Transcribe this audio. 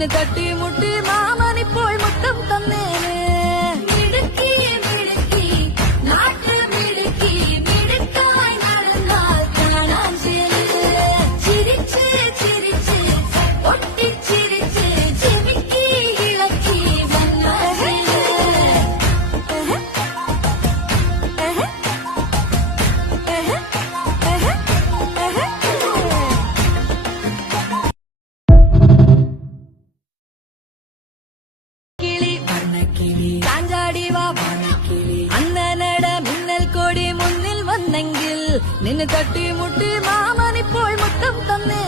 നിന്നെ തട്ടി മുട്ടി മാമനിപ്പോൾ മുത്തം തന്നേനെ മിടുക്കി മിടുക്കി നാട്ടു മിടുക്കി മിടുക്കായി നടന്നാൽ കാണാൻ ചിരിച്ച് ചിരിച്ച് ഒട്ടിച്ചിരിച്ച് ചെവിക്കി ഇളക്കി അന്നനട മിന്നൽ കൊടി മുന്നിൽ വന്നെങ്കിൽ നിന്നെ തട്ടി മുട്ടി മാമനിപ്പോൾ മുത്തം തന്നേ